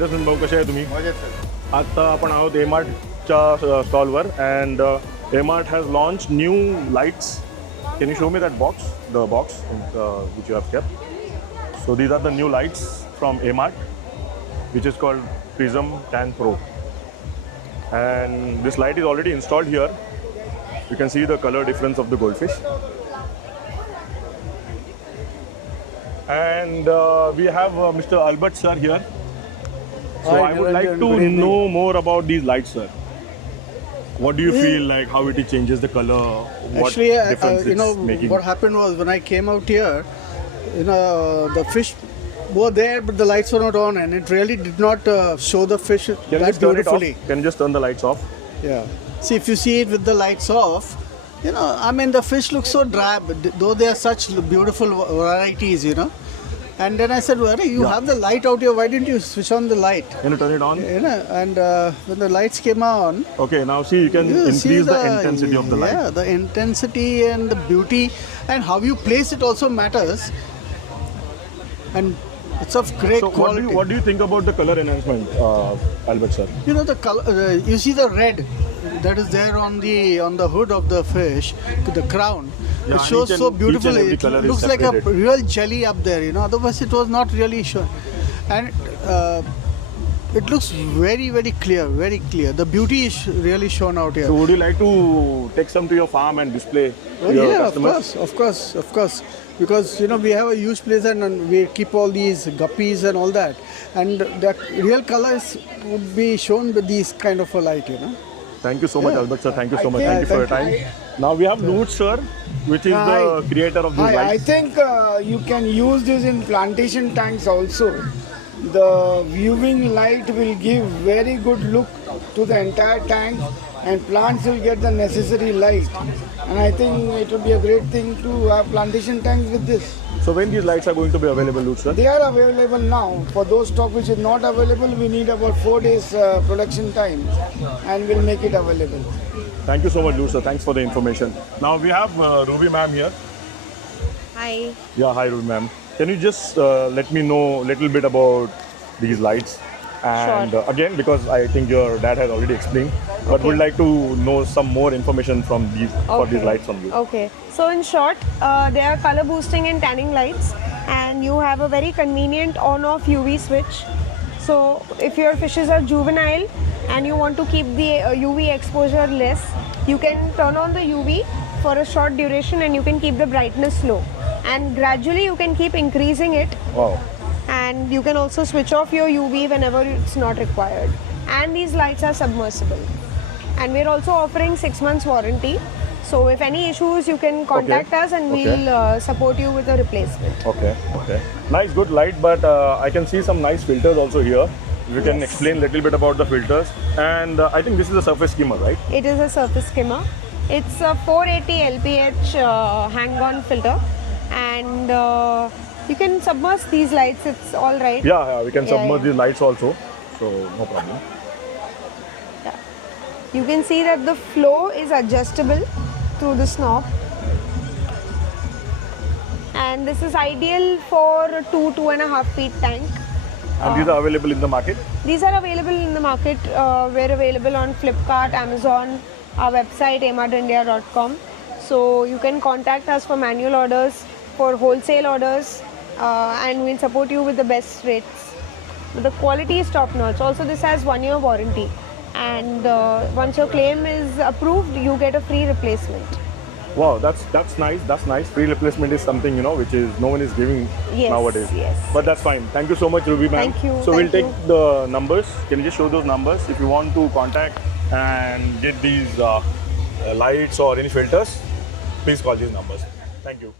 रश्मी भाऊ कसे आहे तुम्ही? मजेत सर. आता आपण आहोत एमार्टच्या स्टॉलवर and Emart has launch new lights. Can you show me that box, the box which you have kept. So these are the new lights from Emart which is called Prism Tan Pro, and this light is already installed here. You can see the color difference of the goldfish, and we have Mr. Albert sir here. So Hi, I would like Niranjan. to Good evening. know more about these lights, sir. What do you feel like, how it changes the color, what Actually, difference it's making? what happened was when I came out here, the fish were there, but the lights were not on, and it really did not show the fish Can you that just turn it off? beautifully. Can you just turn the lights off? Yeah. See, if you see it with the lights off, I mean, the fish looks so drab, though they are such beautiful varieties, And then I said, well, you Yeah. have the light out here, why didn't you switch on the light? Can you turn it on? And when the lights came on, Okay, now see, you can you see increase the intensity of the light. Yeah, the intensity and the beauty and how you place it also matters. And it's of great So quality. what do you think about the color enhancement, Albert sir? The color. You see the red that is there on the hood of the fish, the crown. Yeah, It shows each and- so each beautifully. and every It color is looks like a separated. real jelly up there. Otherwise it was not really sure. And it looks very, very clear, very clear. The beauty is really shown out here. So would you like to take some to your farm and display Oh, your yeah, customers? of course. Because we have a huge place and we keep all these guppies and all that, and the real colors would be shown with these kind of a light. Thank you so much, Yeah. Albert sir. Thank you so I much. think- Thank you for your time. Now we have Noor sir, which is the Hi. creator of these I lights. think you can use this in plantation tanks also. The viewing light will give very good look to the entire tank, and plants will get the necessary light. And I think it will be a great thing to have plantation tanks with this. So when these lights are going to be available, Noor sir? They are available now. For those stock which is not available, we need about 4 days production time, and we'll make it available. Thank you so much, Noor sir. Thanks for the information. Now we have Ruby ma'am here. Hi. Yeah, hi Ruby ma'am. Can you just let me know a little bit about these lights? And Sure. Again, because I think your dad has already explained, but Okay. would like to know some more information from these for these Okay. lights from you. Okay. So in short, they are color boosting and tanning lights, and you have a very convenient on-off UV switch. So if your fishes are juvenile and you want to keep the UV exposure less, you can turn on the UV for a short duration and you can keep the brightness low. And gradually you can keep increasing it, Wow. and you can also switch off your UV whenever it's not required. And these lights are submersible. And we're also offering 6 months warranty. So if any issues, you can contact us and Okay. we'll support you with a replacement. Okay. Nice, good light, but I can see some nice filters also here. You can Yes. explain a little bit about the filters. And I think this is a surface skimmer, right? It is a surface skimmer. It's a 480 LPH hang-on filter, and you can submerge these lights. It's all right. Yeah, we can Yeah, submerge yeah. these lights also. So no problem. You can see that the flow is adjustable through this knob, and this is ideal for 2.5 feet tank. And these are available in the market? These are available in the market. We're available on Flipkart, Amazon, our website emartindia.com. So you can contact us for manual orders, for wholesale orders, and we'll support you with the best rates. But the quality is top notch. Also, this has 1 year warranty, and once your claim is approved, you get a free replacement. Wow, that's nice. That's nice. Free replacement is something which is no one is giving Yes, nowadays. yes. But that's fine. Thank you so much, Ruby ma'am. Thank you, So we'll thank take the numbers. Can you just show those numbers if you want to contact and get these lights or any filters? Please call these numbers. Thank you.